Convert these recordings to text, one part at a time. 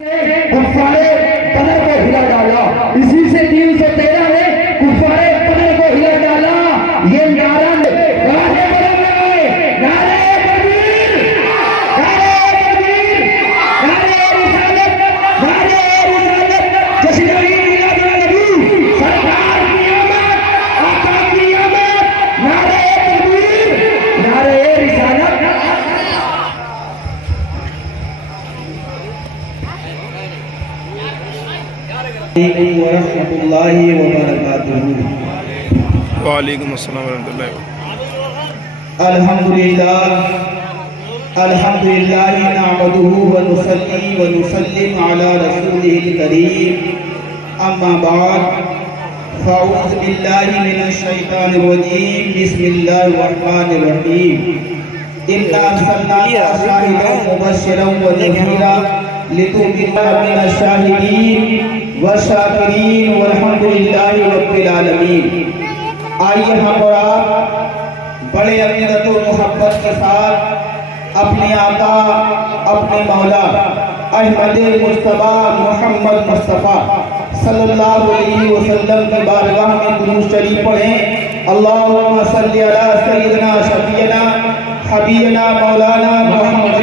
कुफारे बदर को हिला डाला। इसी से 313 में कुफारे बदर को हिला डाला। ये नारा नारे बदर लगाए, नारे तकबीर, नारे तकबीर, नारे रिसालत, नारे रिसालत, जैसे नबी मिलाद नबी, सरकार की आमद, आका की आमद, नारे तकबीर, नारे रिसालत। वरहमतुल्लाहि वबरकातुहू। वालेकुम अस्सलाम वरहमतुल्लाहि। अल्हम्दुलिल्लाह नहमदुहु व नुसल्ली व नुसल्लिम अला रसूलिहिल करीम। अम्मा बाद फ़अऊज़ु बिल्लाहि मिनश शैतानिर रजीम। बिस्मिल्लाहिर रहमानिर रहीम। इन्ना अरसलनाका शाहिदन मुबश्शिरन व नज़ीरा लितुमिन्ना मिनश शाहिदीन व शाकिरीन वल्हम्दुलिल्लाहि रब्बिल आलमीन। आइए हम और आप बड़े अकीदत और मोहब्बत के साथ अपने आका, अपने मौला अहमद मुस्तफा मोहम्मद मुस्तफा सल्लल्लाहु अलैहि वसल्लम की बारगाह में दुरूद शरीफ पढ़ें। अल्लाहुम्मा सल्ली अला सय्यिदना शफीना हबीबना मौलाना मुहम्मद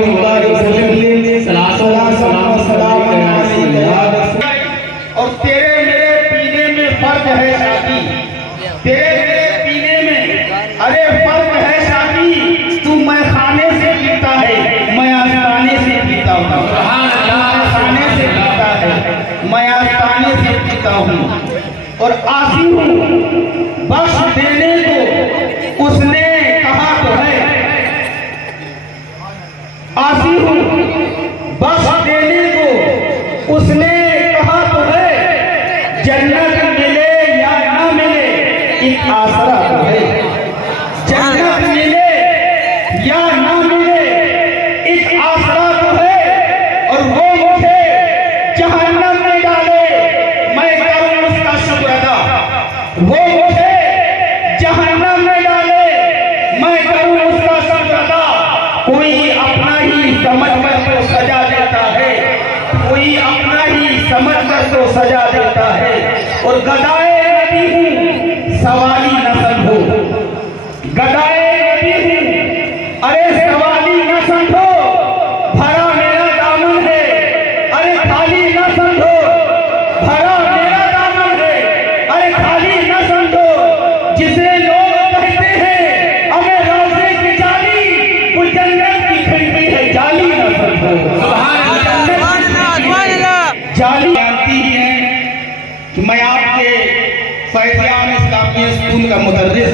और तेरे मेरे पीने में फर्क है शादी, तेरे मेरे पीने में अरे फर्क है शादी। तू मैं खाने से पीता है, मैं आस्ताने से पीता हूँ। खाने से पीता है, मैं आस्ताने से पीता हूँ। और आसी हूँ बख्श देने को उसने कहा तो है, आसी हूँ बख्श देने को उसने कहा तो है। जन्नत मिले या ना मिले एक आसरा तो है। जन्नत मिले या ना मिले एक आसरा तो है। और वो मुझे जहन्नम में डाले मैं करूं उसका शुक्र अदा। वो मुझे जहन्नम में डाले मैं करूं उसका शुक्र अदा। कोई अपना ही समझ कर तो सजा देता है, कोई अपना ही समझ कर तो सजा देता है। और गदाए नबी हूँ सवाली न समझो, गदाए नबी हूँ अरे सवाली न समझो। भरा मेरा दामन है अरे खाली न समझो, भरा मेरा दामन है अरे खाली न समझो। जिसे लोग कहते हैं हमें रोज़े की जाली, वो जन्नत की खिड़की है जाली न समझो। जाली जानती है कि मैं आपके फैज़ान इस्लामी स्कूल का मुदर्रिस,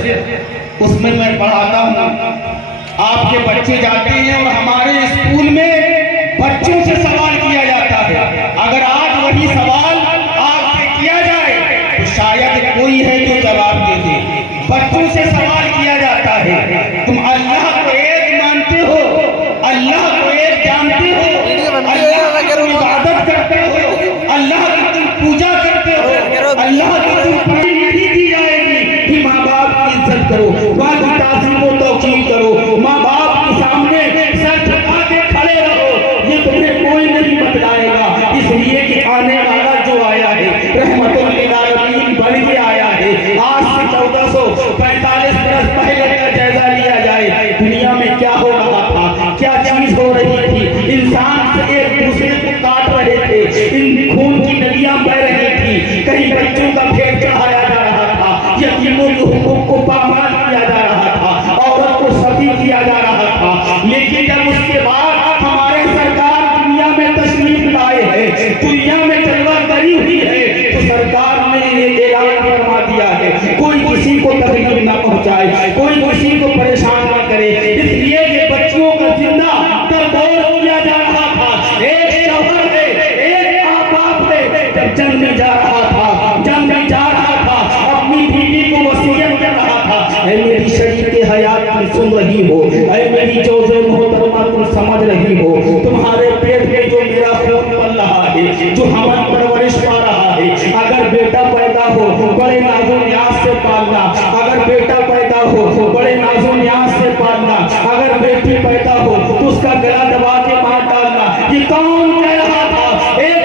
उसमें मैं पढ़ाता हूँ। आपके बच्चे जाते हैं और हमारे स्कूल में बच्चों से सवाल किया जाता है। अगर आज वही सवाल आपसे किया जाए तो शायद कोई है जो जवाब दे दे। बच्चों से सवाल किया जाता है, तुम अल्लाह को एक मानते हो, अल्लाह को एक जानते हो, अल्लाह की इबादत करते हो, अल्लाह की तुम पूजा करते हो, अल्लाह की तुम पढ़ी नहीं दी जाएगी कि माँ बाप की इज्जत करो, माँ की ताज़ीम व तौक़ीर करो, माँ बाप के सामने सर झुका के खड़े रहो। ये तुम्हें कोई नहीं बतलाएगा, इसलिए कि आने वाला जो आया है रहमतुल लिल आलमीन बन के आया है। आज से 1445 बरस पहले का जायजा लिया जाए, दुनिया में क्या हो रहा था, क्या चीज हो रही थी। इंसान से एक दूसरे को काट रहे थे, इन खून की नदियां बह रही थी, कहीं बच्चों का भेंट चढ़ाया जा रहा था, यतीमों के हुकूक को पामाल किया जा रहा था, औरत को सती किया जा रहा था। लेकिन जब उसके बाद हमारे सरकार दुनिया में तशरीफ लाए है, दुनिया में जलवा करी हुई है, तो सरकार ने ये ऐलान फरमा दिया है कोई किसी को तकलीफ न पहुंचाए, कोई किसी को परेशान न करे। इसलिए ये बच्चियों का जिंदा तरबोर किया जा रहा था। एक शौहर है, एक बाप है, जब जंग में जा रहा था, जंग में जा रहा था, अपनी बीवी को वसीयत कर रहा था, ऐ मेरी शरीके हयात तुम सुन रही हो, ऐ मेरी जोज़े मोहतरमा तुम समझ रही हो, तुम्हारे पेट में जो मेरा खून पल रहा है, जो हमन परवरिश पा रहा है, अगर बेटा पैदा हो बड़े नाज़ो न्याज़ से पालना, अगर बेटा पैदा हो बड़े नाज़ो न्याज़ से पालना, अगर बेटी पैदा हो तो उसका गला दबा के मार डालना। ये कौन कह रहा था? एक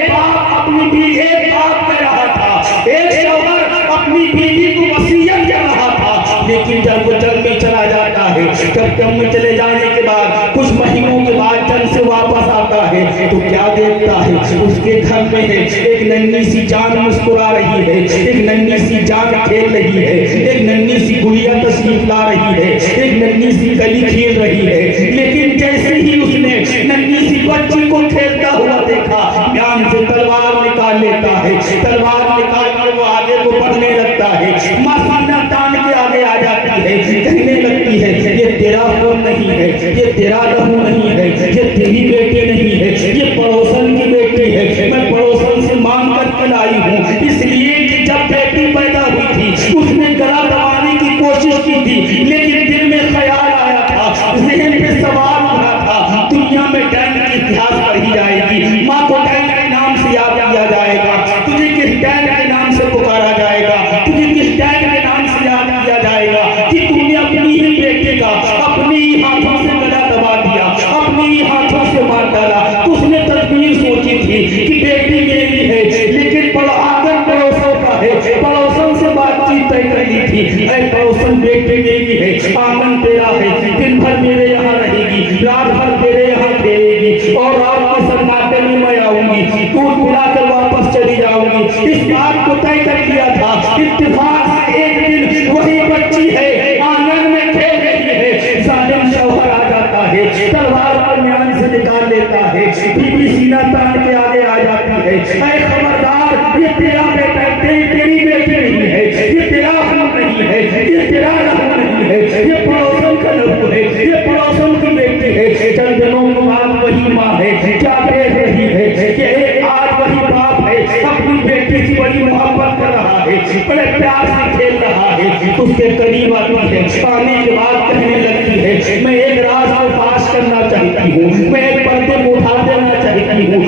क्रम में चले जाने के बाद कुछ महीनों के बाद जंग से वापस आता है तो क्या देखता है, उसके घर में है एक नन्ही सी जान मुस्कुरा रही है, एक नन्ही सी जान खेल रही है, एक नन्ही सी गुड़िया तशरीफ ला रही है, एक नन्ही सी कली खेल रही है। लेकिन जैसे ही उसने नन्ही सी बच्ची को खेलता हुआ देखा, ध्यान से तलवार निकाल लेता है, तलवार निकाल कर वो आगे को बढ़ने लगता है, मासीना तान के आगे आ जाती है, कहने लगती है ये तेरा खून नहीं है, ये तेरा लहू नहीं है, ये तेरी बेटी नहीं है, ये पड़ोसन की बेटी है, मैं पड़ोसन से मांग कर लाई हूँ। इसलिए कि जब बेटी पैदा हुई थी उसने गला दबाने की कोशिश की थी, लेकिन दिल में ख्याल आया था, जहन पे सवाल उठा था, दुनिया में डैन का इतिहास पढ़ी जाएगी, माँ को डैन के नाम से याद किया जाएगा, तुझे किस डैन के नाम से पुकारा जाएगा, तुझे किस डैन के नाम से याद किया जाएगा कि तुमने अपनी ही बेटे का अपनी ही हाथों से गला दबा दिया, अपनी ही हाथों से मार डाला। उसने तस्वीर सोची थी कि बेटी मेरी है, लेकिन आंगन पड़ोसों का है, पड़ोसन से बातचीत तय कर ली थी, ऐ पड़ोसन बेटी मेरी है, आंगन तेरा है, दिन भर मेरे यहाँ रहेगी, रात भर तेरे यहाँ खेलेगी और रात के सन्नाटे में मैं आऊंगी, दूध पिलाकर वापस चली जाऊंगी। इस बात को तय कर लिया था। इत्तेफाक से एक दिन वही बच्ची है आंगन में खेल रही है, जालिम शौहर आ जाता है, तलवार को म्यान से निकाल लेता है, बीबी सीना तान के आगे आ जाती है, ऐ खबरदार ये तेरा बेटा तेरी बेटी नहीं है, ये तेरा खून नहीं है, ये तेरा लहू नहीं है, ये पड़ोसन का लहू है, ये पड़ोसन की बेटी है। चंद दिनों के बाद वही माँ है क्या देख रही है कि आज वही बाप है अपनी बेटी की बड़ी मोहब्बत कर रहा है, बड़े प्यार से खेल रहा है, उसके करीब आती है, आने के बाद कहने लगती है मैं एक राज को पास करना चाहती हूँ, मैं एक पर्दे को उठा देना चाहती हूँ।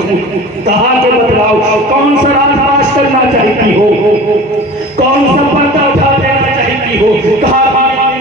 कहा के बतलाओ कौन सा राज पास करना चाहती हो, कौन सा पर्दा उठा देना चाहती हो। कहा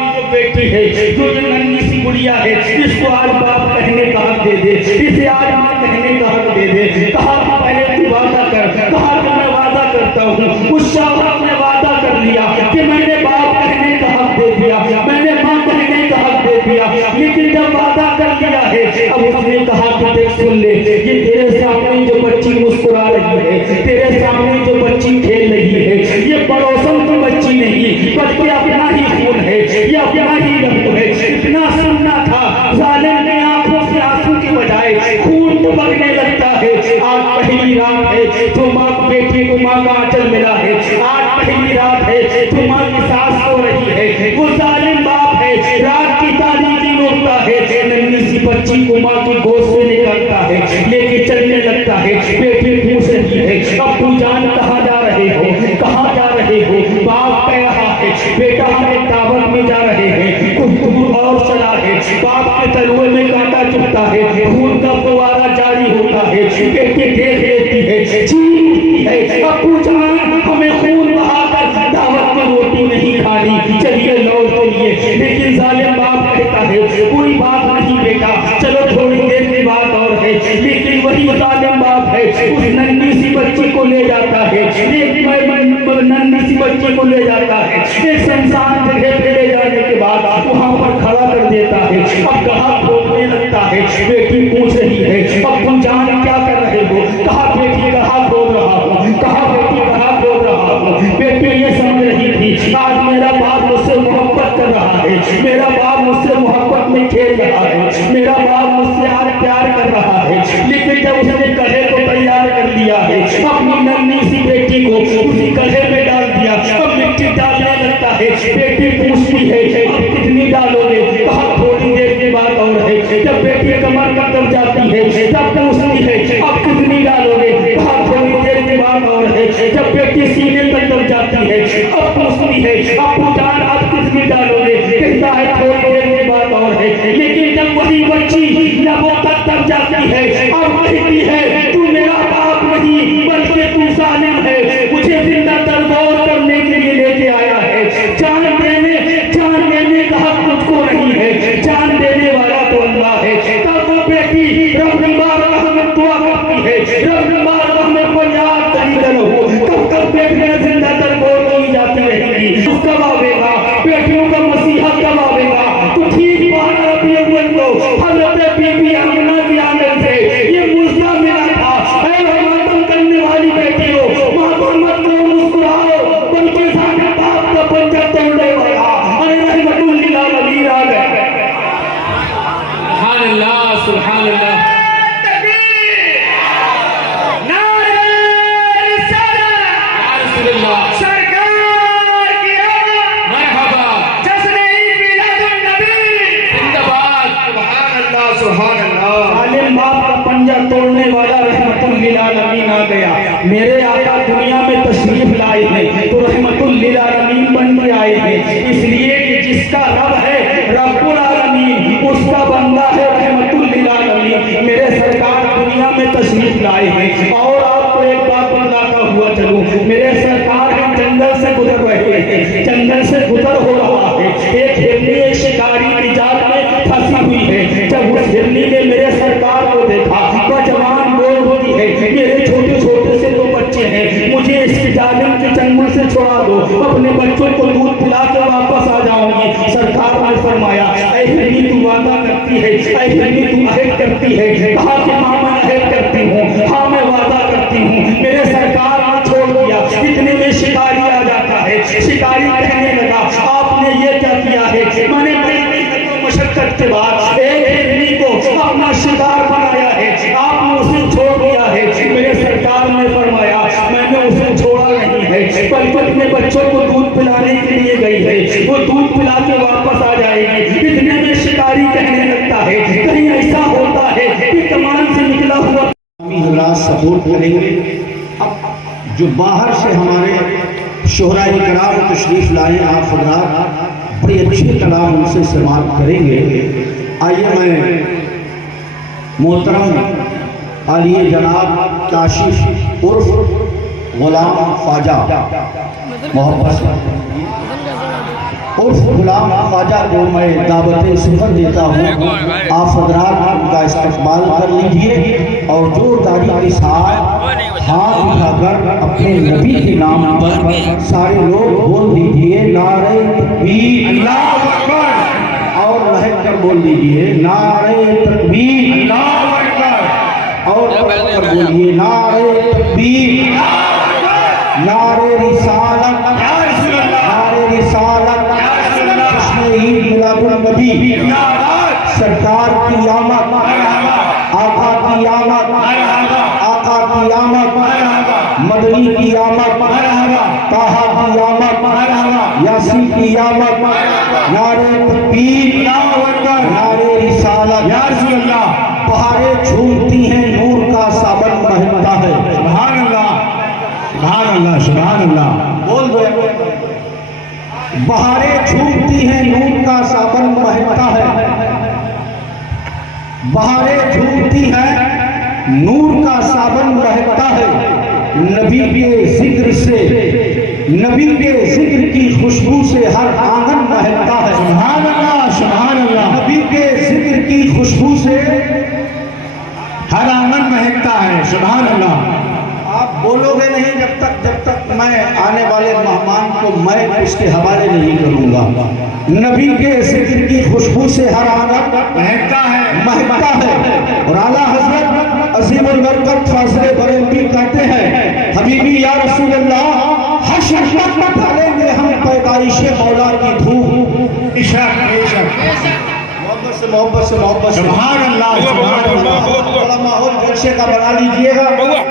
जो बेटी है, जो नन्ही सी गुड़िया है, इसको आज बाप कहने का हक दे दे, इसे आज माँ कहने का हक दे दे। कहा पहले तू वादा कर, कहा कि मैं वादा करता हूँ। उस शाहब ने वादा कर लिया कि मैंने बाप कहने का हक दे दिया, मैंने माँ कहने का हक दे दिया, लेकिन जब वादा कर लिया है अब उसने कहा कि देख सुन ले, ये तेरे सामने जो बच्ची मुस्कुरा रही है, तेरे सामने जो बच्ची खेल रही है, ये पड़ोसन की बच्ची नहीं बल्कि अपना ही खून है, ये अपना ही रक्त है। इतना सुनना था, जालिम ने आंखों से आंसू की बजाय खून तो बगने लगता है। आज पहली रात है तो माँ बेटी को माँ का आंचल मिला है, आज पहली रात है तो माँ की सास सो रही है, वो जालिम बाप है रात की तारीकी रोकता है, नन्ही सी बच्ची को माँ की गोद से निकालता है, लेके चलने लगता है। बेटी पूछ रही है अब्बू जान कहाँ जा रहे हो, कहाँ जा रहे हो। बाप कह रहा है बेटा हम एक दावत में जा रहे हैं, कुछ दूर और चला है। बाप के तलवे में कांटा चुभता है, खून का फुवारा जारी होता है, बेटी देख लेती है, चीखती है अब्बू जान हमें खून बहाकर दावत में रोटी नहीं खानी, चलिए लौट चलिए। लेकिन जालिम बाप कहता है कोई बात नहीं बेटा, चलो थोड़ी देर की बात और है। लेकिन वही जालिम बाप है उस नन्ही सी बच्ची को ले जाता है, नन्ही सी बच्ची को ले जाता है, एक सुनसान जगह पे ले जाने के बाद वहां पर खड़ा कर देता है। अब कहा खोलने लगता है, बेटी पूछ रही है अब तुम जान क्या कर रहे हो। कहा बेटी कहा खोल रहा हूँ, कहा बेटी कहा खोल रहा हूँ। बेटी ये समझ रही थी आज मेरा बाप मुझसे मोहब्बत कर रहा है, मेरा बाप मुझसे मोहब्बत में खेल रहा है, मेरा बाप मुझसे आज प्यार कर रहा है। लेकिन जब उसने कढ़े को तैयार कर लिया है, अपनी नन्ही सी बेटी को उसी कढ़े में डाल दिया, अब मिट्टी डालने लगता है। बेटी पूछती है अब कितनी डालोगे। कहा थोड़ी देर की बात और है। जब बेटी कमर का तब जाती है तब पूछती है अब कितनी डालोगे। कहा थोड़ी देर की बात और है। जब बेटी सीने तक तब जाती है अब पूछती है अब जान अब कितनी डालोगे। कहता है थोड़ी देर की बात और है। लेकिन जब वही बच्ची लबों तक तब जाती है अब कहती है तू मेरा बाप नहीं बल्कि तू जालिम है, मुझे जिंदा तरबोर करने के लिए लेके आया है। जान देने का हक मुझको नहीं है, जान देने वाला तो अल्लाह है। तब वो बेटी रब्बिमार रहमत दुआ करती है, रब्बिमार रहमत को याद करी करो। कब बेटियां जिंदा तरबोर की जाती रहेगी, कब आवेगा बेटियों का मसीहा, कब आवेगा। तो ठीक बात आ गया। मेरे आका दुनिया में तशरीफ लाए हैं तो रहमतुल लिल आलमीन बन के आए हैं, इसलिए कि जिसका रब है रब्बुल आलमीन, उसका बंदा है रहमतुल लिल आलमीन। मेरे सरकार दुनिया में तशरीफ लाए हैं। और आपको एक बात बताता हुआ चलूं, मेरे सरकार हम जंगल से गुजर रहे हैं, जंगल से गुजर हो रहा है, एक हिरनी एक शिकारी की जाल में फंसी हुई है। जब उस हिरनी ने मेरे सरकार को देखा, वह जवान बोल रही है, मेरे छोटे छोटे से 2 बच्चे हैं, मुझे इस जालिम के जंगल से छुड़ा दो, अपने बच्चों को दूध पिला कर वापस आ जाऊंगी। सरकार ने फरमाया, ऐ हिरनी तू वादा करती है, ऐ हिरनी तू अहद करती है? कहा कि हाँ मैं अहद करती हूँ, हाँ मैं वादा करती हूँ। मेरे सरकार ने छोड़ दिया। इतने में शिकारी आ जाता है। शिकारी कहने लगा, आपने ये क्या किया है? मैंने बड़ी मशक्कत के बाद एक हिरनी को अपना शिकार बनाया है, आपने उसे छोड़ दिया है। मेरे सरकार ने फरमाया, मैंने उसे छोड़ा नहीं है, बल्कि अपने बच्चों को दूध पिलाने के लिए गई है, वो दूध पिला के वापस आ जाएगी। इतने में शिकारी कहने लगता है, कहीं ऐसा होता है कि कमान से निकला हुआ सपोर्ट करेंगे। अब जो बाहर से हमारे शोहराए कराम तशरीफ लाए, आप हजरात बड़े अच्छे कलाम उनसे इस्तेमाल करेंगे। आइए मैं मोहतरम आलिए जनाब काशिफ उर्फ गुलाम ख्वाजा मोहब्बत उर्फ गुलाम ख्वाजा को मैं दावत सुफर देता हूँ। आप हजरात उनका इस्तेमाल कर लीजिए और जोरदारी के साथ हाथ उठाकर अपने नबी के नाम पर सारे लोग बोल दीजिए नारे तकबीर अल्लाहु अकबर, और लहक कर बोल दीजिए नारे तकबीर अल्लाहु अकबर, और बोलिए नारे तकबीर, नारे रिसालत, नारे रिसालत, ईद मिलादुल नबी, सरकार की आमद, आका की आमद, आका की आमद, मदनी की आमद, ताहा की आमद, यासीन की आमद, नारे तकबीर, नारे रिसालत, या रसूल अल्लाह। बहारें झूमती हैं, नूर का सावन महकता है। सुभान अल्लाह, सुभान अल्लाह, सुभान अल्लाह। बोल दो। बहारें झूमती हैं, नूर का सावन महकता है। बहारें झूमती हैं, नूर का सावन महकता है। नबी के जिक्र से, नबी के जिक्र की खुशबू से हर आंगन महकता है। सुभान अल्लाह, सुभान अल्लाह। नबी के जिक्र की खुशबू से हर आंगन महकता है। सुभान अल्लाह। आप बोलोगे नहीं जब तक मैं आने वाले मेहमान को मैं उसके हवाले नहीं करूंगा। नबी के जिक्र की खुशबू से हर आंगन महकता है, महकता है। और आला हजरत अजीमुल बरकत फाज़िल बरेलवी कहते हैं, हबीबी या रसूल अल्लाह हर शर्त में डालेंगे हम पैदाइशे मौला की धूप। इशक मोहब्बत से मोहब्बत से सुभान अल्लाह, सुभान अल्लाह। बड़ा माहौल जलसे का बना लीजिएगा।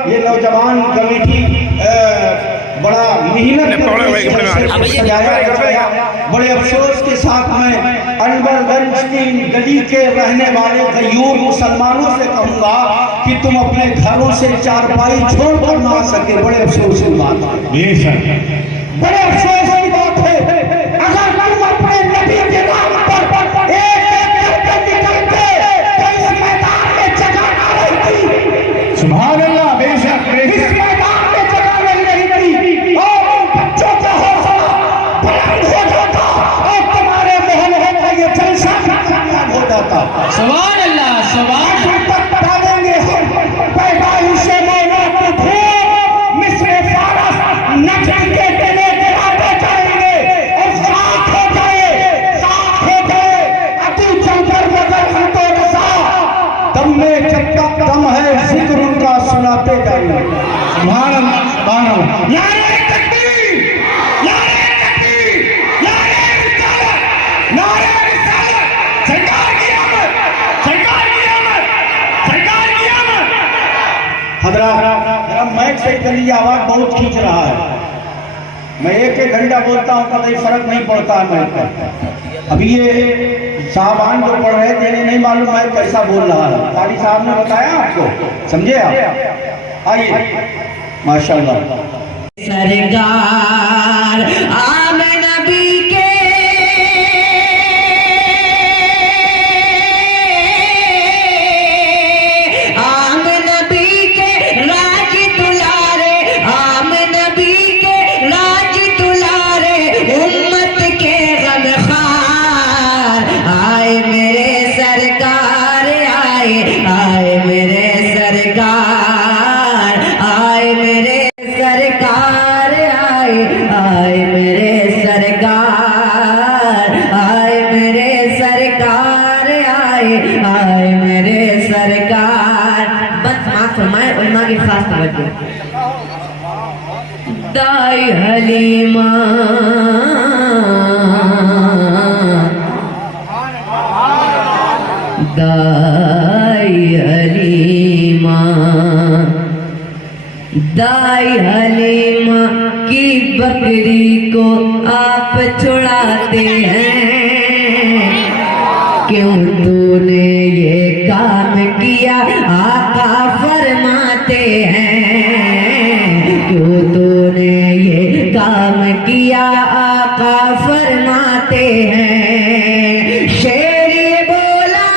ये नौजवान कमेटी बड़ा मेहनत बड़े अफसोस के साथ में अनवरगंज की गली के रहने वाले गयूर मुसलमानों से कहूँगा कि तुम अपने घरों से चारपाई छोड़कर ना आ सके। बड़े अफसोस की बात है, बड़े अफसोस की बात है। अगर तुम अपने नबी के नाम पर सुभान अल्लाह, बेशक इस मैदान में जगह नहीं रही और बच्चों का हौसला बुलंद हो जाता और तुम्हारे मोहल्ले का ये जलसा कामयाब हो जाता। सुभान अल्लाह, सुभान तक बता देंगे हम पैदाइशे मौला की धूप मिस्र फारस नजद के तले गिराते जाएंगे और साथ हो जाए अति चंकर मगर हम तो रसा दम में जब तक दम है जिक्र उनका सुनाते जाएंगे। सुभान अल्लाह, सुभान अल्लाह। नारे तकबीर, नारे तकबीर, नारे रिसालत, नारे रिसालत। सरकार की आमद, सरकार की आमद, सरकार की आमद। हजरात जरा माइक सही कर लीजिए, आवाज बहुत खींच रहा है। मैं एक घंटा बोलता हूँ तो कोई फर्क नहीं पड़ता है माइक का। अभी ये साहबान जो पढ़ रहे थे नहीं मालूम मैं कैसा बोल रहा है, कारी साहब ने बताया आपको, समझे आप? आइए माशाल्लाह। सरकार आमन नबी के आमन नबी के राज दुलारे, आमन नबी के राज दुलारे, उम्मत के गमखार आए मेरे सरकार, आए मेरे सरकार, आए मेरे सरकार, आए मेरे सरकार, आए मेरे सरकार, आए मेरे सरकार। बस माफ फरमाए, उलमा की खास तवज्जो। दाई हलीमा दाई हलीमा, दाई हलीमा की बकरी को आप छुड़ाते हैं, क्यों तूने ये काम किया आका फरमाते हैं, क्यों तूने ये काम किया आका फरमाते हैं। शेर ये बोला,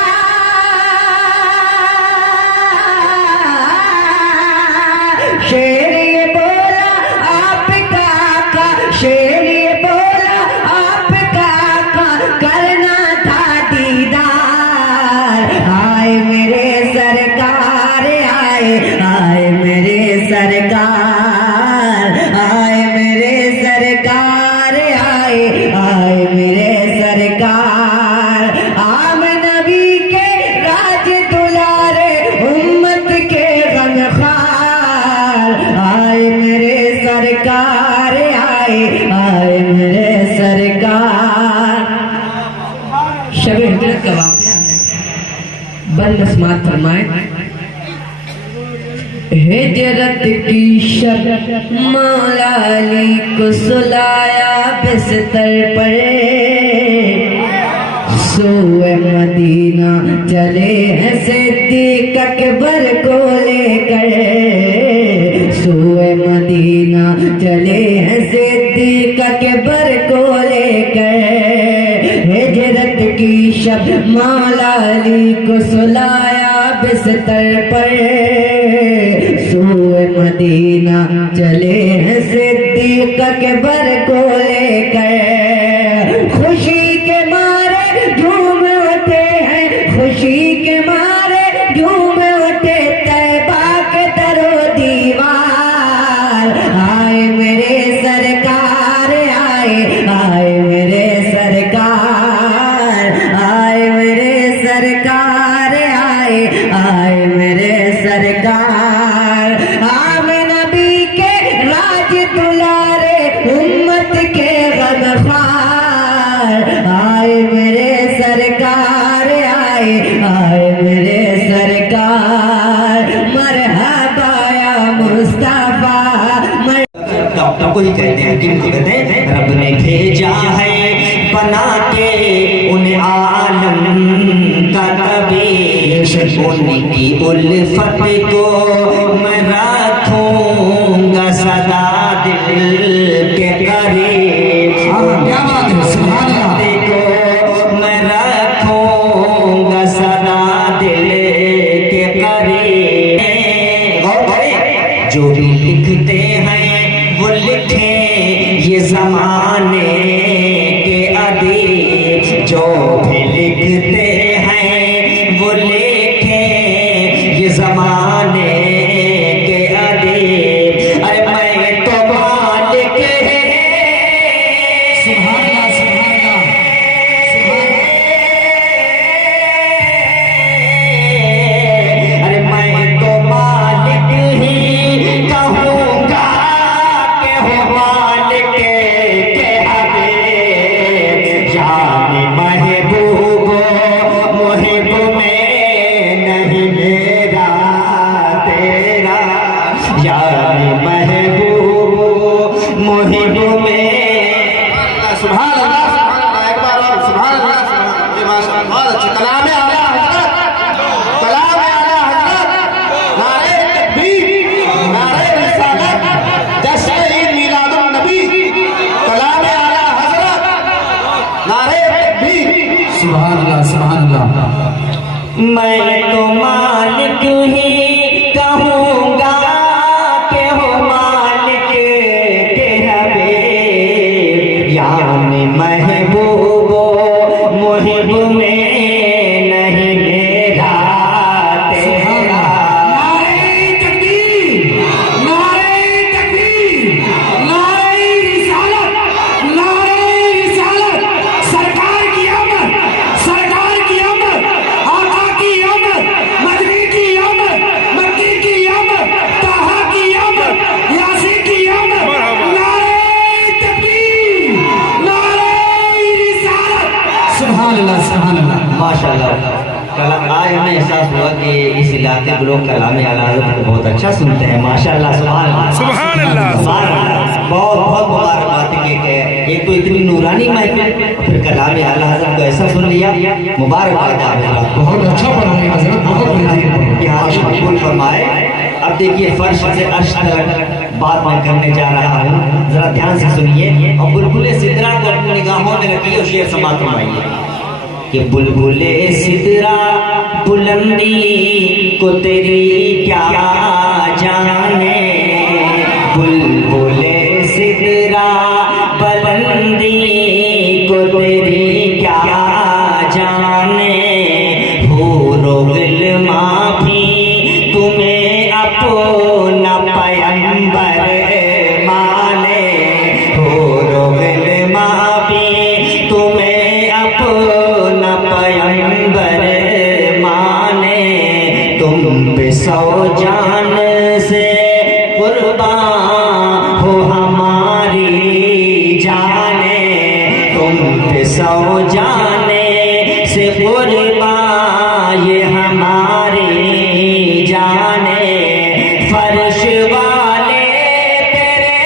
शेर ये बोला आपका आका, शेर ये बोला आपका आका, करना था दीदार। आए मेरे सरकार, आए मेरे सरकार, आए मेरे सरकार, आए मेरे सरकार। आम नबी के राज दुलारे, उम्मत के गमखार आए मेरे सरकार, आए मेरे सरकार। शब हिजरत का वाक़या बदनस्मात फरमाए। हिजरत की शब मौला अली को सुलाया बिस्तर पर, सोए मदीना चले हैं सिद्दीक अकबर को लेकर, सोए मदीना चले हैं सिद्दीक अकबर को लेकर। हिजरत की शब मौला अली को सुलाया बिस्तर पर, सोए मदीना चले हैं सिद्दीक अकबर को लेकर। खुशी के मारे झूम उठे हैं, खुशी के मारे झूम उठे तैबा के दरो दीवार। आए मेरे सरकार, आए मेरे सरकार, आए मेरे सरकार, आए मेरे सरकार। आम नबी के राज दुलारे, उम्मत के गमखार आए मेरे सरकार, आए मेरे सरकार। मरहबा या मुस्तफा। डॉक्टर को ही कहते हैं, किनको कहते हैं? रब ने भेजा है बना के उन्हें आलम का तबीश, उनकी उल्फत को मैं रखूंगा सदा दिल के करीब, को मैं रखूंगा सदा दिल के करीब। जो भी लिखते हैं वो लिखे ये जमाने के अदीब, जो भी लिखते हैं वो लिखे ये जमाने के अदीब। अरे मैं तो मालिक है, सुभान अल्लाह, सुभान अल्लाह, सुभान अल्लाह। अरे मैं तो मालिक ही कहूँगा के हो मालिक के हबीब, जाने महबूब मुहिब में नहीं मेरा तेरा, जाने महबूब मुहिब में। सुभान अल्लाह, सुभान अल्लाह, एक बार और सुभान अल्लाह, सुभान अल्लाह। ये माशाअल्लाह बहुत अच्छा कलाम है आला हज़रत, कलाम है आला हज़रत। नारे तकबीर, मैं तो मालिक ही कहूँगा के हो मालिक के हबीब, यानी महबूबो मुहिब में नहीं मेरा तेरा। नारे तकबीर, नारे तकबीर, नारे रिसालत, नारे रिसालत। सरकार की आमद, सरकार की आमद, आका की आमद, मदनी की आमद, मक्की की आमद, ताहा की आमद, यासीन की आमद। नारे तकबीर, नारे रिसालत। सुभान अल्लाह, सुभान अल्लाह। माशाल्लाह। आज हमें एहसास हुआ कि इस इलाके के लोग कलाम आला हज़रत को बहुत अच्छा सुनते हैं। माशाल्लाह, सुभान अल्लाह, सुभान अल्लाह। सुभान अल्लाह। बहुत बहुत मुबारकबाद के एक तो इतनी नूरानी महफिल, फिर कलाम आला हज़रत को ऐसा सुन लिया। मुबारकबाद आपको, बहुत अच्छा पढ़ा है हज़रत, बहुत बढ़िया। कि आप कबूल फरमाए। अब देखिए फर्श से अर्श तक बात मैं करने जा रहा हूँ, जरा ध्यान से सुनिए और बुलबुले सिदरा को अपनी निगाहों में रखिए और शेर समात फरमाइए कि बुलबुले सिदरा बुलंदी को तेरी क्या जाने, बुलबुले सिदरा बुलंदी को तेरी क्या जाने, हूरो गिल्मा भी तुम्हें अपना पैगंबर माने, हूरो गिल्मा भी तुम्हें अपना पैगंबर माने, तुम पे सौ जान से कुर्बान हो हमारी जाने, तुम पे सौ जाने से कुर्बान ये हमारी जाने, फर्श वाले तेरे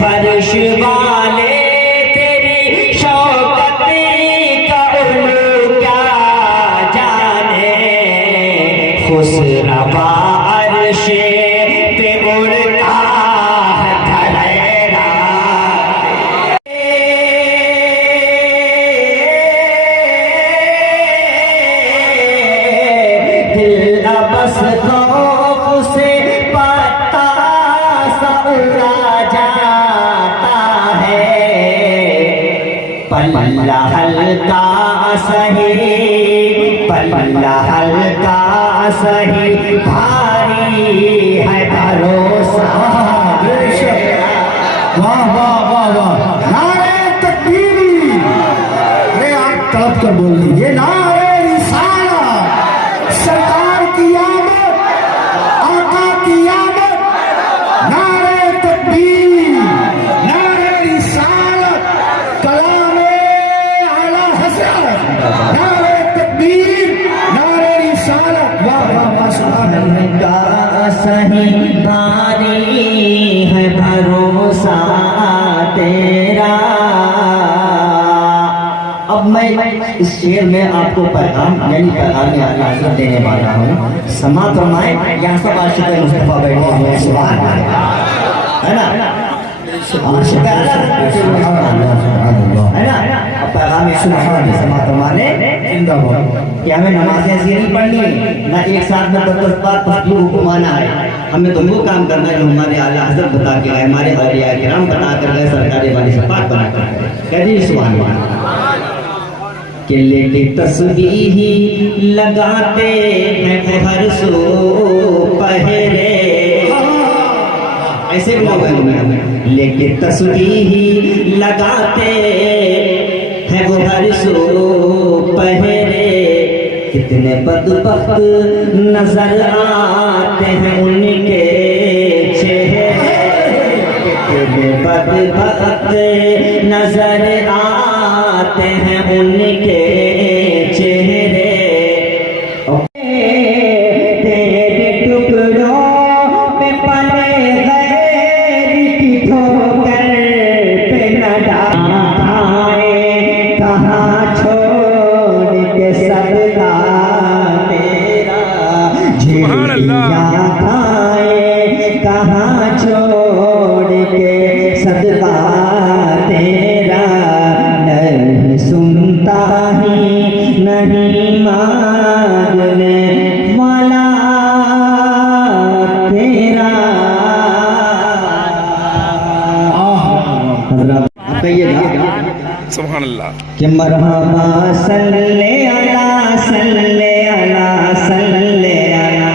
फर्श वाले तेरी शौकत का उल्लू क्या जाने, खुसरवा अर्श पे उड़ता है धरेरा, दिल बस खौफ से पत्ता सा उड़ा जाता है, पल्ला हल्का सही, पल्ला हल्का सही, भारी है भरोसा। वाह वाह वाह वाह। नारे तकबीर। अरे आप तड़प कर बोल लीजिए। नारे रिसालत, सरकार की आमद, आका की आमद। नारे तकबीर, नारे रिसालत, कलामे आला हज़रत। नारे तकबीर, नारे रिसालत। वाह वाह वाह, सुभान अल्लाह। का सही भारी है भरोसा तेरा। अब मैं इस शेर में आपको पैगाम यानी पैगाम आला देने वाला हूँ। समात फरमाए, यहाँ सब आशिक मुस्तफा बैठे हुए, सुभान अल्लाह, है ना, आशिक आला है ना। अब पैगाम समात फरमाने कि हमें नमाज़ें ऐसी नहीं पढ़नी, ना एक साथ में 10 बार तस्बीह घुमाना है। हमें तो वो काम करना है जो हमारे आला हज़रत बता के गए, हमारे औलिया किराम बता कर गए, सरकारी वाली सफात बना कर कह सुभान अल्लाह। के लेके तस्बीह लगाते हैं वो हर सो पहरे, ऐसे भी लोग हैं लेके तस्बीह लगाते हैं वो हर सो पहरे, कितने बदबख्त नजर आते हैं उनके चेहरे, कितने बदबख्त नजर आते हैं उनके चेहरे, तेरे टुकड़ों में पले गैर की ठोकर पे न डाले, कहाँ छोड़ के सदका तेरा सुभान अल्लाह। कहाँ छोड़ के कि मरहबा सल्ले अला सल्ले अला सल्ले अला,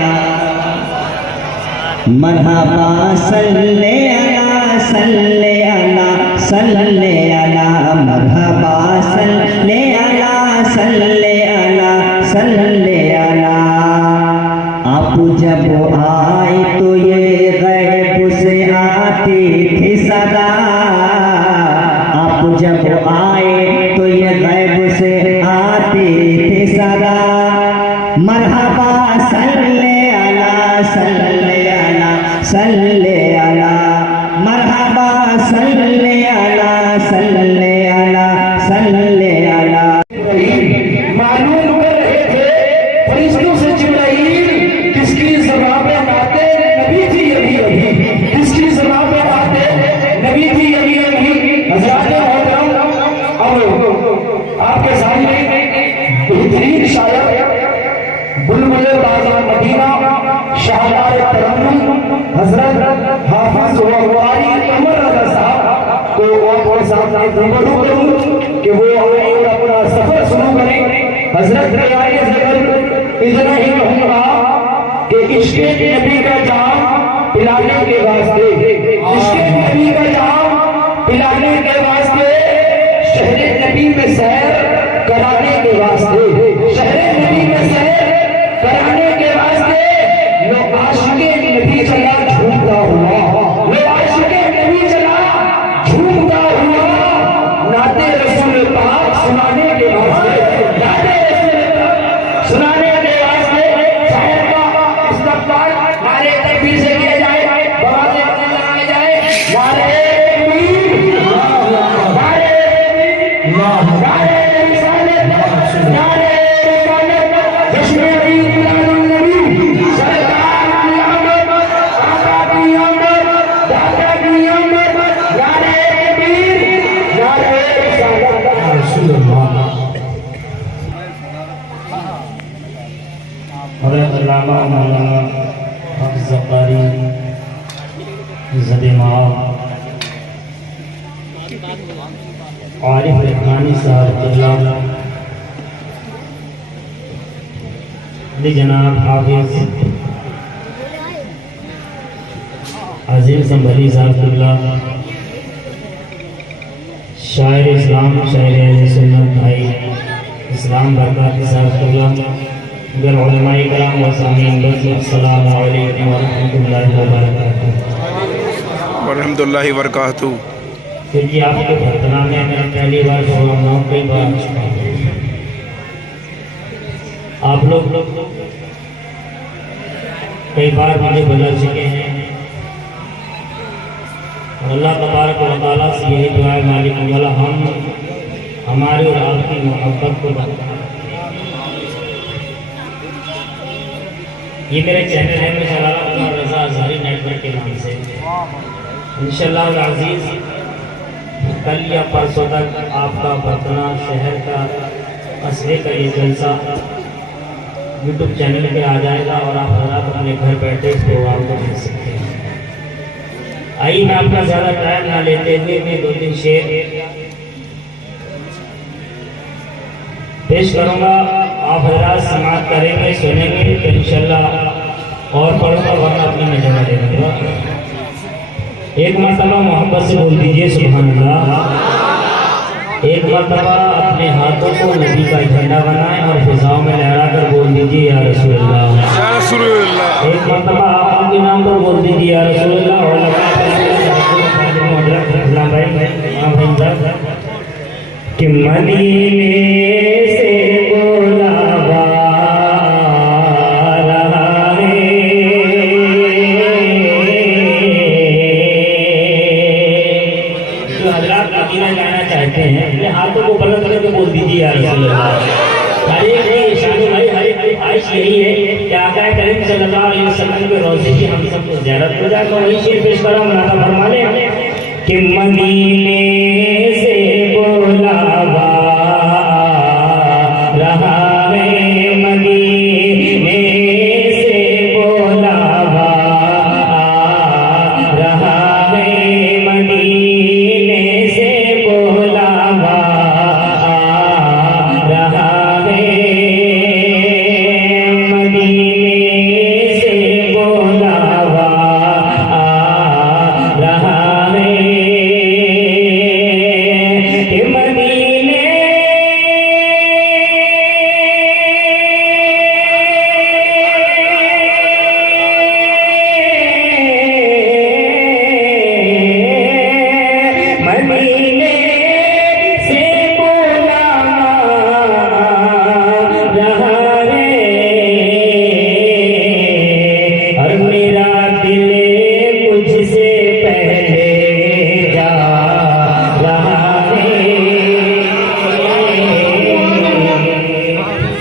मरहबा सल्ले अला सल्ले अला सल्ले अला, मरहबा सल्ले अला सल्ले अला सल्ले अला। आप जब आए तो ये गैब से आती थी सदा, आप जब आए तो ये गैब से आती थी सदा। मरहबा सल्ले अला सल्ले अला सल्ले अला, मरहबा सल्ले अला सल्ले अला सल्ले अला। मालूम कर रहे थे फरिश्तों से जिब्राइल किसकी ज़बान पे बाते नबी थी अभी अभी, किसकी ज़बान पे बाते नबी थी अभी अभी। हज़रात मोहतरम, अब आपके सामने बेहतरीन शायर बुलबुल बाज़ार मदीना शाहदार तरन्नुम हज़रत हाफिज़ व क़ारी उमर रज़ा साहब को और सामने रुबरू करूं कि वो आए और अपना सफर शुरू करें। हजरत ने आए ज़िक्र इतना ही कहूंगा कि इश्क़ नबी का जाम पिलाने के वास्ते, इश्क़ नबी का जाम पिलाने के वास्ते, शहर नबी में सैर कराने के वास्ते, शहर नबी में सैर कराने के वास्ते लो आशिक़े नबी चला झूमता हुआ, लो आशिक़े नबी चला झूमता हुआ, नाते रसूल पाक सुनाने के वास्ते, नाते रसूल पाक सुनाने के वास्ते शायर का इस्तक़बाल नारे तकबीर से किया जाए, बवाज़े लगाए जाए। नारे तकबीर, नारे नारे रिसालत, नारे रिसालत, जश्न ईद मिलादुन्नबी, सरकार की आमद, आका की आमद, दादा की आमद, नारे तकबीर, नारे रिसालत। हज़रत अल्लामा मौलाना हाफ़िज़ क़ारी ज़द-ए-माब आरिफ रहमानी साहब जनाब हाफ़िज़ अज़ीम संभली साहब, शायर इस्लाम, शायर अहले सुन्नत भाई इस्लाम बरकात साहब, गल उलमाए कराम व सामीन, अस्सलामु अलैकुम व रहमतुल्लाहि व बरकातुहू। वरहमतुल्लाहि वबरकातुहू। फिर जी आपके भरतना में मेरा पहली बार प्रोग्राम ना, कई बार आप लोग कई बार मुझे बुला चुके हैं और अल्लाह तबारक व तआला से यही दुआ है मालिक मौला हम हमारे और आपकी मोहब्बत को बढ़ाएं। ये मेरे चैनल है, मैं चला रहा हूँ रज़ा हज़ारी नेटवर्क के नाम से। इंशाअल्लाह अज़ीज़ कल या परसों तक आपका बर्तना शहर का असरे का ये जलसा यूट्यूब चैनल पे आ जाएगा और आप हज़रात अपने घर बैठे इस प्रोग्राम को देख सकते हैं। आइए मैं अपना ज़्यादा टाइम ना लेते हुए मैं 2-3 शेर पेश करूँगा, आप हज़रात समाअत करेंगे, सुनेंगे तो इंशाअल्लाह और पढ़ूँगा वरना अपनी में जगह दे दूँगा। एक मरतबा मोहब्बत से बोल दीजिए सुभान अल्लाह। एक मरतबा अपने हाथों को नबी का झंडा बनाएं और फिजाओं में लहरा कर बोल दीजिए या रसूल अल्लाह। या रसूलुल्लाह। एक मरतबा आका के नाम पर बोल दीजिए या रसूल अल्लाह। कि मदीने से बुलावा रहा है, जो हज़रात मदीना जाना चाहते हैं अपने हाथों को बुलंद करके बोल दीजिए या रसूल अल्लाह। हर एक शादी भाई हर एक ख्वाहिश यही है कि आका करीम सल्लल्लाहु अलैहि वसल्लम के रोज़े की हम सबको ज़ियारत हो जाए। तो वही शेर पेश करा मुनादा फरमा लें कि मदीने से बुलावा रहा है, मदीने से बुलावा रहा है, मदीने से बुलावा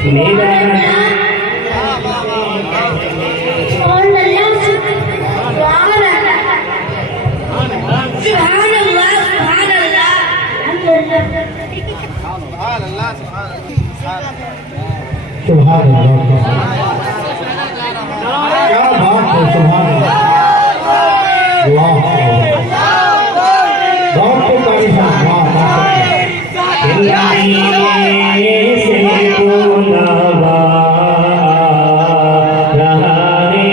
मेरा सुभान अल्लाह, क्या बात है, सुभान अल्लाह, वाह बहुत को तारीफ है, वाह कि मदीने से बुलावा आ रहा है,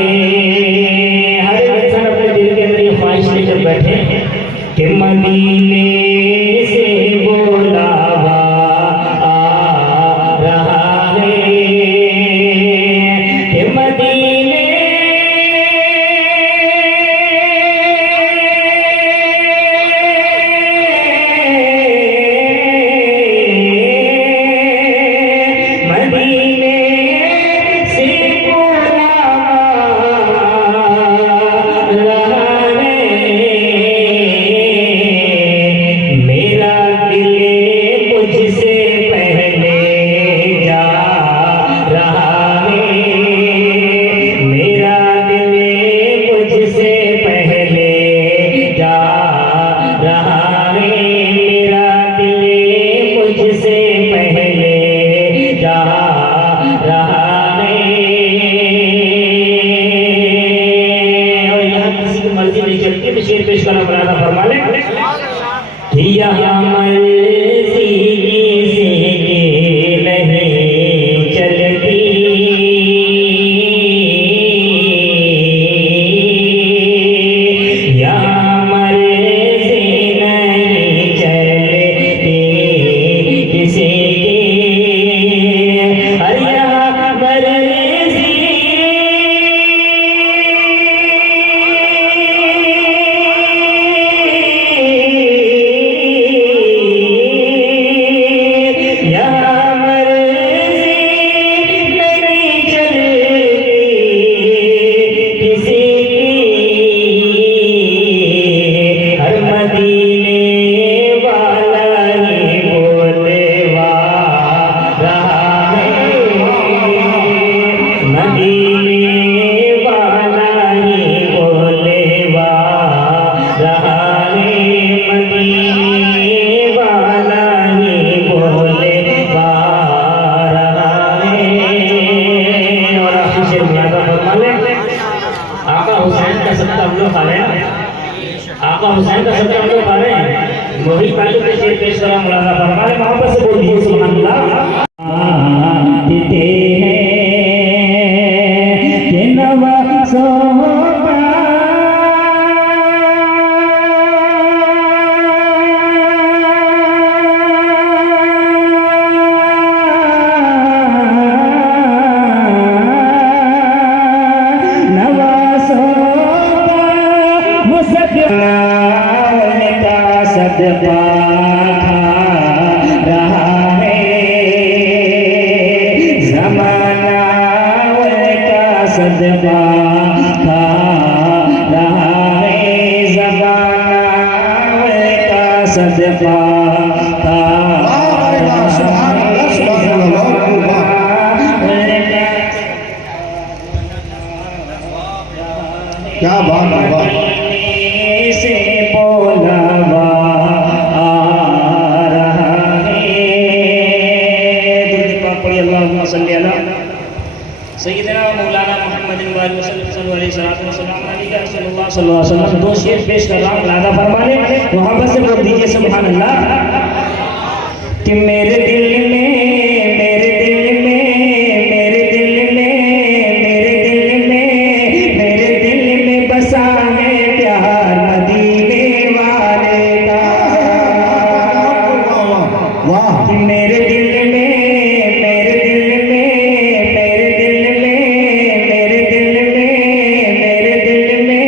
कि मदीने मदीने से बुलावा रहा है, मेरा दिल मुझसे पहले जा रहा है, मेरा दिल मुझसे पहले जा रहा है, मेरा दिल मुझसे पहले जा रहा है। और यहाँ किसी की मर्जी नहीं चलती तो शेर पेश करना पड़ेगा, फरमा ले कि यहाँ मर्जी किसी की नहीं चलती, यहाँ मर्जी नहीं चलती किसी की, अरे यहाँ मर्जी यहाँ मर्जी नहीं चलती किसी की, हर मदीने वाला ही बोलवा रहा है, मदीने वाला ही बोलवा रहा है, मदीने वाला ही बोलवा रहा है। और आखिर शेर मुलाजा फरमा ले, आका हुसैन का सत्ता हम लोग खा रहे हैं, आका हुसैन का सत्ता हम लोग खा रहे हैं, वही पहले पे शेर पेश करा, मुलाजा फरमा ले, मोहब्बत से बोल दीजिए सुभान अल्लाह। देते हैं कि नवाज़ों सदका खा रहा है, ज़माना उनका सदका खा रहा है, ज़माना उनका सदका खा सुभान अल्लाह, सुभान अल्लाह, क्या बात है, वाह। से बोलावा आ रहा है। दुरूद पाक पढ़िए, अल्लाहुम्मा सल्ली अला सय्यिदना मौलाना मुहम्मदिन व आलिहि वसल्लम अलैहि वसल्लम। दो शेर पेश कर रहा हूँ, लादा फरमा ले, मोहब्बत से बोल दीजिए सुभान अल्लाह। कि मेरे दिल में, मेरे दिल में, मेरे दिल में, मेरे दिल में, मेरे दिल में बसा है प्यार मदीने वाले का, वाह। कि मेरे दिल में, मेरे दिल में, मेरे दिल में, मेरे दिल में, मेरे दिल में,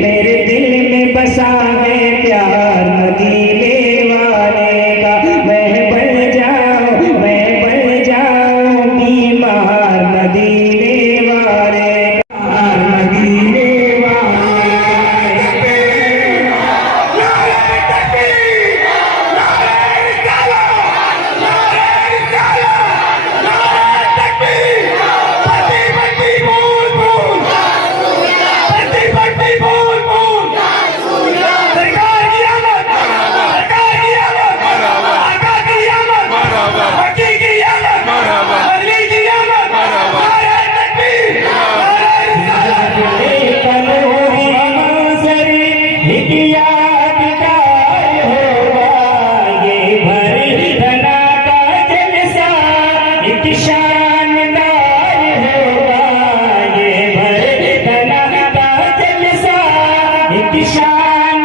मेरे दिल में बसा है प्यार मदीने वाले का। मैं बन जाऊं एक शानदार होगा ये भरतना ताज सा एक शान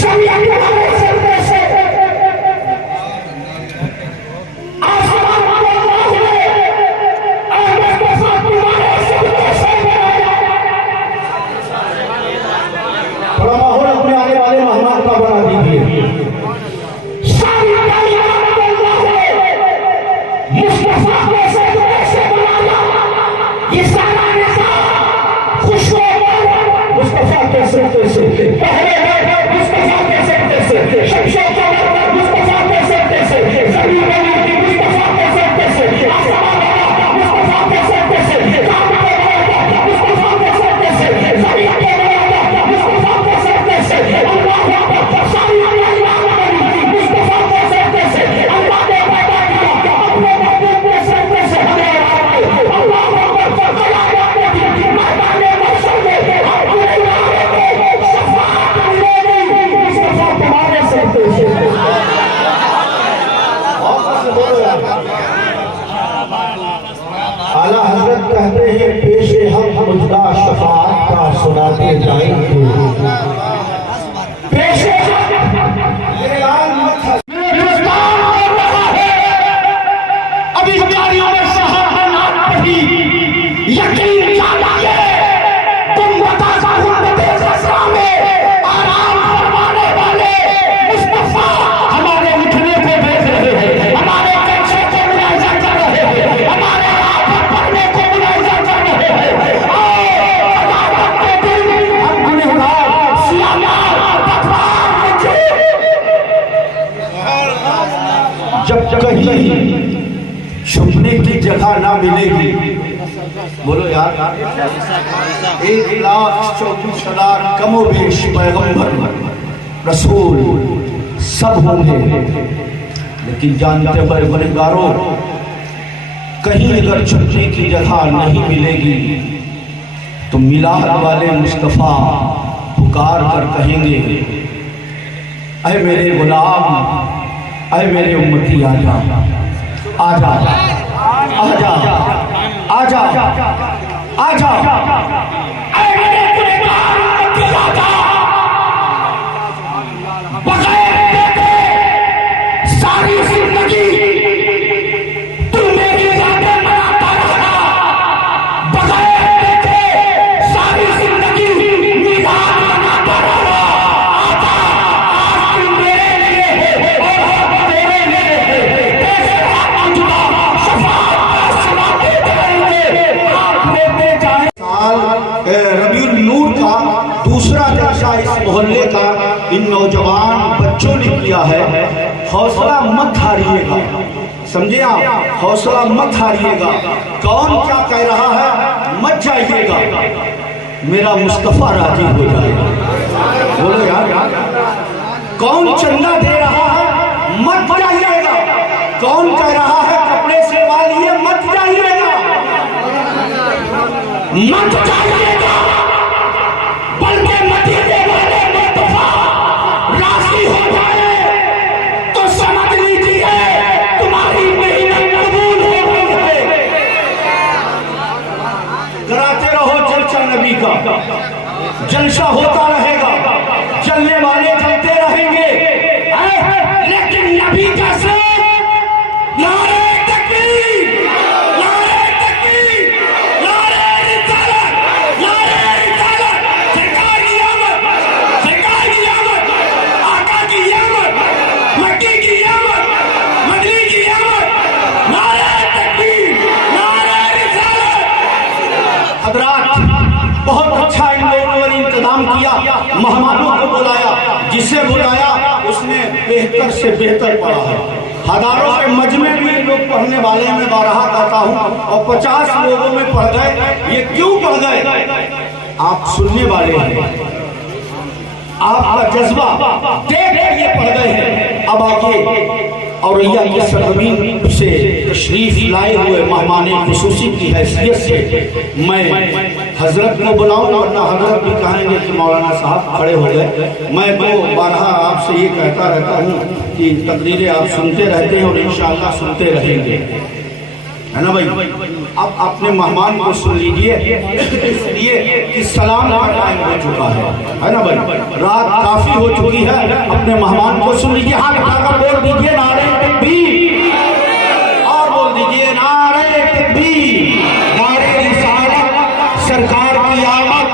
जमीन हमारे सर पे से आसमान को मारे और मुस्तफा तुम्हारे सर पे से थोड़ा माहौल अपने आने वाले मेहमान का बना दीजिए। सारी कायनात को मुस्तफा के सर पे से बनाया ये सारा निजाम खुश हो मुस्तफा के सर पे से पहले मुस्तफा के सर पे से शमशो को मुस्तफा के सर पे से जमीन बनी थी मुस्तफा के सर पे से आसमान बना मुस्तफा के सर पे से काबा बना मुस्तफा के सर पे से जमीन बना मुस्तफा के सर पे से अल्लाह अकबर सारी कायनात बनी थी मुस्तफा के सर पे से अल्लाह ने पैदा किया अपने महबूब के सर पे से हमें अल्लाह अकबर कायनात ने दी मैदान महशर में अपने नारे को शफाअत मिलेगी मुस्तफा तुम्हारे सर पे से आला हजरत कहते हैं पेश हम मुजदा शफाअत का सुनाते जाएंगे। पेश अभी हमारी शहादत पढ़ी यकीन जानिए तुम बता में आराम फरमाने वाले मुस्तफा हमारे उठने को भेज रहे हैं हमारे कच्चे को मुलायजा कर रहे हैं हमारे आप पर पढ़ने को मुलायजा कर रहे हैं अदालत के दिन हम गुनहगार सियामार पतवार जब कहीं छुपने की जगह ना मिलेगी, बोलो यार, 1,34,000 कमोबेश पैगंबर रसूल सब होंगे, लेकिन जानते हुए बलिदारों कहीं अगर छुपने की जगह नहीं मिलेगी तो मिलाद वाले मुस्तफा पुकार कर कहेंगे, अरे मेरे गुलाम, अरे मेरे उम्मती आजा आजा आजा आजा आजा अरे मेरे गुनहगार उम्मती आजा बगैर देखे सारी जिंदगी तू मेरी यादें मनाता रहा बगैर देखे सारी जिंदगी मिजाज मनाता रहा आजा आज तू मेरे लिए है और हम तेरे लिए है तेरे हाथ जुड़ा शफाअत का सुनाते जाएंगे आप लेते जाए साल रबीउल नूर का दूसरा जलसा इस मोहल्ले का इन नौजवान बच्चों ने किया है। हौसला मत हारिएगा, समझे आप, हौसला मत हारिएगा। कौन क्या कह रहा है मत जाइएगा, मेरा मुस्तफा राजी हो जाएगा। बोलो यार, कौन चंदा दे रहा है मत जाइएगा, कौन कह रहा है कपड़े सिलवा लिए मत जाइएगा, मत जाइएगा बल्कि मदीने वाले मुस्तफा राजी हो जाए तो समझ लीजिए तुम्हारी मेहनत कबूल हो गई है। कराते रहो जलसा नबी का, जलसा होता रहेगा, चलने वाले चलते रहेंगे, लेकिन नबी का सिर नारे तकबीर नारे तकबीर नारे रिसालत सरकार की आमद आका की आमद मक्की की आमद मदनी की आमद नारे तकबीर नारे रिसालत। हजरात बहुत अच्छा इन लोगों ने इंतजाम किया, मेहमानों को बुलाया, जिसे बुलाया उसने बेहतर से बेहतर पढ़ा है। हजारों के मजमे में लोग पढ़ने वाले मैं बारहा कहता हूँ और 50 लोगों में पढ़ गए। ये क्यों पढ़ गए? आप सुनने वाले हैं, आपका जज्बा देख ये पढ़ गए हैं। अब आगे औरैया की सरजमीन से तशरीफ लाए हुए मेहमान खुसूसी की हैसियत से मैं हजरत को बुलाऊं, वरना हजरत भी कहेंगे कि मौलाना साहब खड़े हो गए। मैं तो बारहा आपसे ये कहता रहता हूँ कि तकरीरें आप सुनते रहते हैं और इंशाअल्लाह सुनते रहेंगे, है ना भाई। अब अपने मेहमान को सुन लीजिए, इसलिए कि सलाम का टाइम हो चुका है ना भाई, रात काफी हो चुकी है। अपने मेहमान को सुन लीजिए, हाथ उठाकर बोल दीजिए नारे तकबीर, और बोल दीजिए नारे तकबीर, नारे रिसालत, सरकार की आमद,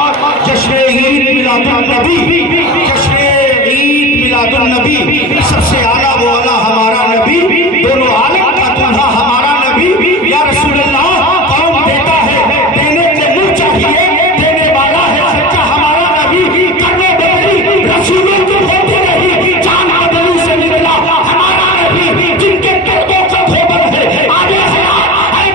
जश्न ईद मिलादुन नबी, जश्न ईद मिलादुन नबी। सबसे आला वो आला हमारा नबी, दोनों आलम का दूल्हा हमारा नबी। या रसूल अल्लाह, कौन देता है देने के मुंह चाहिए, देने वाला है सच्चा हमारा नबी। करने बदली रसूलों को होती रही, जान बदली से निकला हमारा नबी। जिनके कर्मों का धोबन है आगे है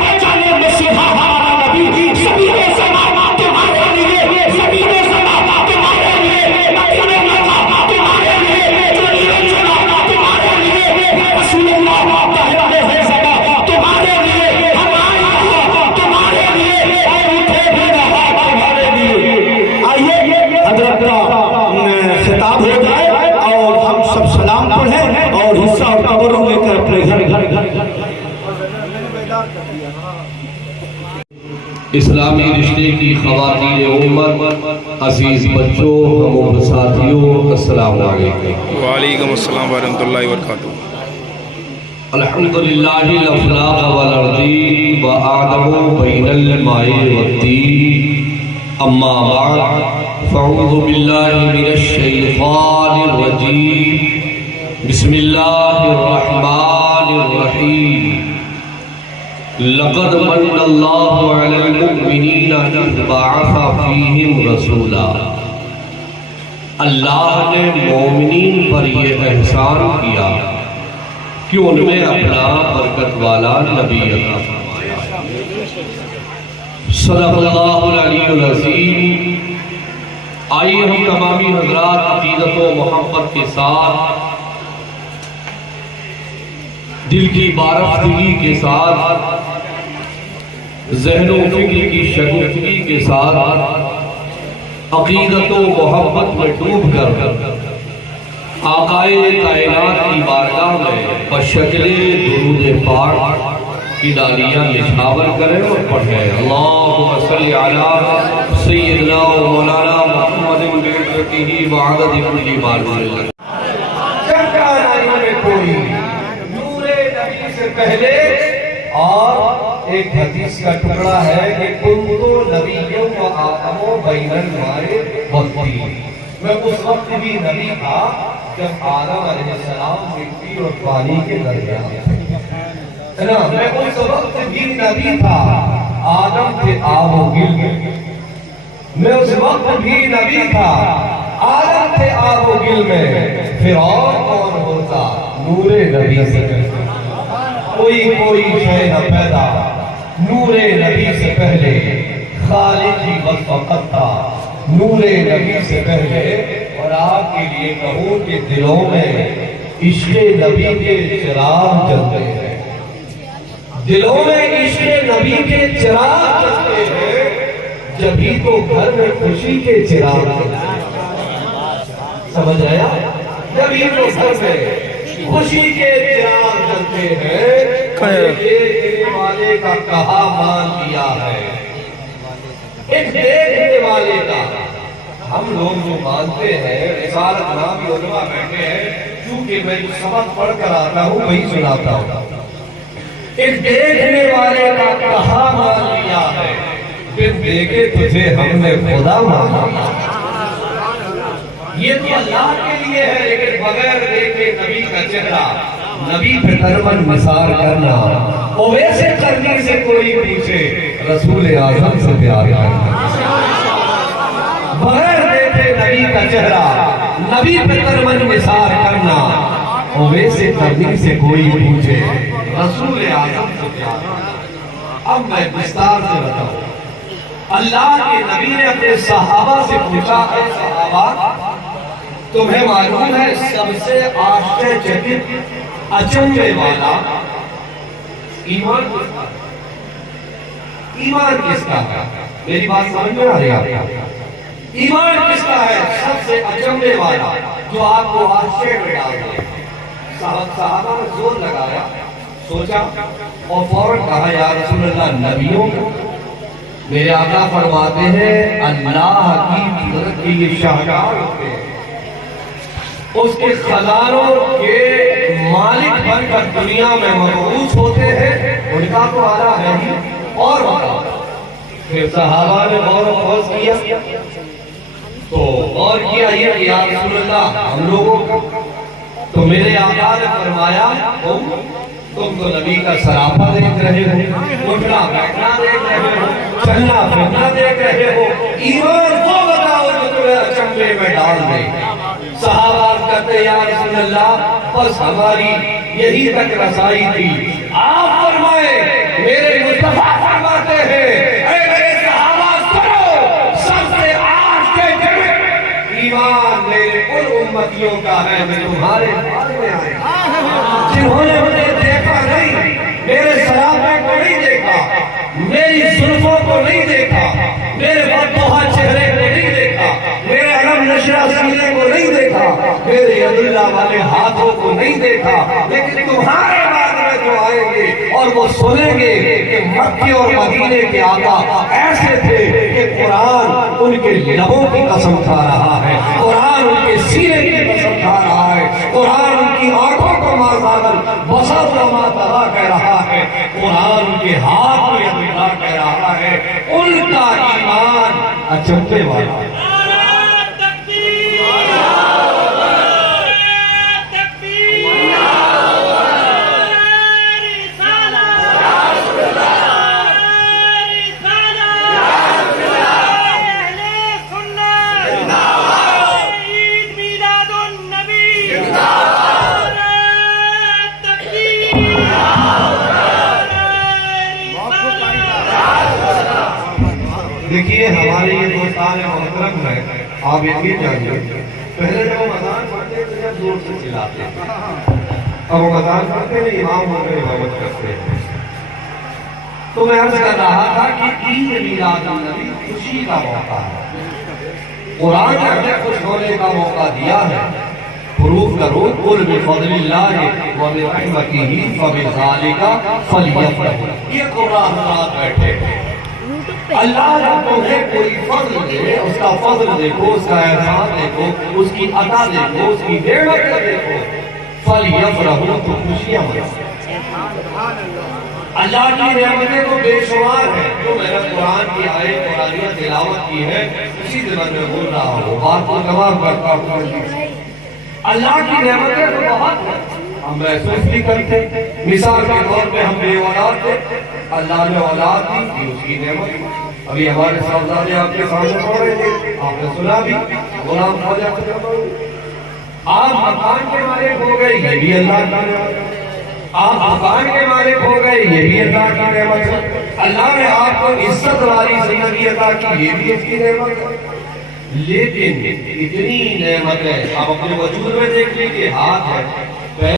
बचाने मसीहा हमारा नबी। सभी ने समा तुम्हारे लिए, सभी ने समा तुम्हारे लिए, मदीने में तुम्हारे लिए, दुनिया चला तुम्हारे लिए, रसूल अल्लाह कहते हैं सदा तुम्हारे लिए, हमारे तुम्हारे लिए, और उठे भी रहा तुम्हारे लिए। आइए हजरत का खिताब हो जाए और हम सब सलाम पढ़ें और हिस्सा और कब्रों लेकर अपने घर इस्लामी रिश्ते की ख़वातीन उम्मत, अजीज बच्चों, हम साथियों, अस्सलाम वालेकुम। वालेकुम अस्सलाम वरहमतुल्लाहि वबरकातुहू। अल्हम्दुलिल्लाहि लफ़्लाक़ वल अर्दी व आदमु बैनल माइ वत्तीन, अम्मा बाद फ़अऊज़ु बिल्लाहि मिनश शैतानिर रजीम, बिस्मिल्लाहिर रहमानिर रहीम। लक़द मन्नल्लाहु अलल मुमिनीना इज़ बअसा फ़ीहिम रसूला। अल्लाह ने मोमिनीन पर यह एहसान किया कि उनमें अपना बरकत वाला नबी अता फरमाया। सदक़ल्लाहुल अलीयुल अज़ीम। आइए हम तमामी हज़रात अक़ीदत व मोहब्बत के साथ, दिल की बारफ़गी के साथ, ज़हनो फ़िक्र की शगुफ़गी के साथ अक़ीदत व मोहब्बत में डूब कर आकाए कायनात की बारगाह में बशक्ले दुरूद पाक की डालियाँ निछावर करें और पढ़ें। अल्लाहुम्मा सल्लि अला सय्यिदना व मौलाना मुहम्मद बिरहमतिही व अदद कुल्ली मालूम। कोई नूरे नबी से पहले, और एक हदीस का टुकड़ा है कि कुंतु नबिय्युं व आदमु बैनल माइ वत्तीन। मैं उस वक्त भी नबी था जब आदम अलैहिस्सलाम मिट्टी और पानी के दरमियान थे ना। मैं उस वक्त भी नबी था, आदम थे आब व गिल में। मैं उस वक्त भी नबी था, आदम थे आब व गिल में। फिर और कौन होता नूरे नबी से? कोई कोई शय न पैदा नूरे नबी से पहले, खालिक ही बस फकत था नूरे नबी से पहले। और आपके लिए कहूँ कि दिलों में इश्क़े नबी के चिराग जलते हैं, दिलों में इश्क़े नबी के चिराग जलते हैं, जभी तो घर में खुशी के चिराग जलते हैं। समझ आया? जभी तो घर में खुशी के चिराग जलते हैं। देखने वाले का कहा मान लिया है, एक देखने वाले का। हम लोग जो मानते हैं, रिसालत नाम की उलमा बैठे हैं, क्योंकि मैं जो सबक पढ़ कर आता हूँ वही सुनाता हूँ। एक देखने वाले का कहा मान लिया है, फिर देखे तुझे हमने खुदा माना। ये तो अल्लाह के लिए है, लेकिन बगैर देखे नबी का चेहरा, नबी पे तरमन निसार करना, और वैसे करने से कोई पूछे रसूल आज़म से प्यार करना। बगैर देखे नबी का चेहरा, नबी पे तरमन निसार करना, और वैसे करने से कोई पूछे रसूल आज़म से प्यार करना। अब मैं विस्तार से बताऊं। अल्लाह के नबी ने अपने सहाबा से पूछा है, सहाबा तुम्हें मालूम है सबसे आश्चर्यचकित अचंभे वाला ईमान? ईमान किसका है? मेरी बात समझ में आ रही है आपको? ईमान किसका है? सबसे अचंभे वाला जो आपको आश्चर्य में डाल दे। साहबा ने जोर लगाया, सोचा और फौरन कहा, या रसूल अल्लाह, नबियों मेरे आका फरमाते हैं अल्लाह की कुदरत के ये शाहकार होते हैं, उसके खजानों के मालिक बनकर दुनिया में मबूस होते हैं, उनका तो आला है ही। और फिर सहाबा ने गौर खोज किया तो और किया ये कि या रसूल अल्लाह, हम लोगों को तो मेरे आका ने फरमाया तुम तो नबी का सरापा देख रहे हो, उठना बैठना देख रहे हो, चलना फिरना देख रहे हो, ईमान वो बताओ जो तुम्हें अचंभे में डाल दे। सहाबा कहते या रसूल अल्लाह, बस हमारी यही तक रसाई थी। आप फरमाए, मेरे मुस्तफा फरमाते हैं, अरे मेरे सहाबा सुनो, सबसे आश्चर्य ईमान मेरे उन उम्मतियों का है जो तुम्हारे बाद में आए, जिन्होंने मुझे देखा नहीं, मेरे सरापे को नहीं देखा, मेरी जुल्फों को नहीं देखा, मेरे बददुआ चेहरे को नहीं देखा, मेरे अलम नशरा सीने को नहीं देखा, मेरे यदुल्ला वाले हाथों को नहीं देखा, लेकिन तुम्हारे बाद में जो आएंगे और वो सुनेंगे कि मक्के और मदीने के आका ऐसे थे कि कुरान उनके लबों की कसम खा रहा है, कुरान उनके सीने की कसम खा रहा है, कुरान उनकी आंखों को माजागल बसा कह रहा है, कुरान उनके हाथ में अल्लाह कह रहा है। उनका ईमान अचंभे वाला है। देखिए हमारे ये दोस्तान मोहतरम है, आप यकीन जानिए, पहले जब हम अज़ान पढ़ते थे जब जोर से चिल्लाते थे, अब हम अज़ान पढ़ते थे इमाम होकर इमामत करते हैं। तो मैं अर्ज कर रहा था कि ईद मिलाद नबी खुशी का मौका है, कुरान ने हमें खुश होने का मौका दिया है। प्रूफ करो, कुल बिफज़लिल्लाहि व बिरहमतिही फबिज़ालिका फलयफ़रहू। ये कुरान साथ बैठे हैं, अल्लाह ने तुम्हें कोई फज़ल दे, उसका फज़ल देखो, उसका एहसान देखो, उसकी अता देखो, उसकी नेमत देखो, फलयफ़रहू, तो खुशियां मनाओ। अल्लाह की नेमतें तो बेशुमार है, जो मैंने कुरान की आयत कुरानिया तिलावत की है, उसी दिन मैं बोल रहा हूँ, बात को तमाम करता हूँ। अल्लाह की नेमतें तो बहुत है, हम महसूस भी करते। मिसाल के तौर पे हम बेऔलाद थे, अल्लाह ने औलाद दी, उसकी नेमत। अभी हमारे साहबजादे आपके सामने पढ़ रहे थे, आपने सुना भी, गुलाम ख्वाजा आप मकान के मालिक हो गए, ये भी अल्लाह का नेमत। आप मकान के मालिक हो गए, ये भी अल्लाह की नेमत है। अल्लाह ने आपको इज्जत वाली जिंदगी अता की, ये भी उसकी नेमत है। लेकिन इतनी नेमत है, आप अपने वजूद में देख लीजिए, हाथ है,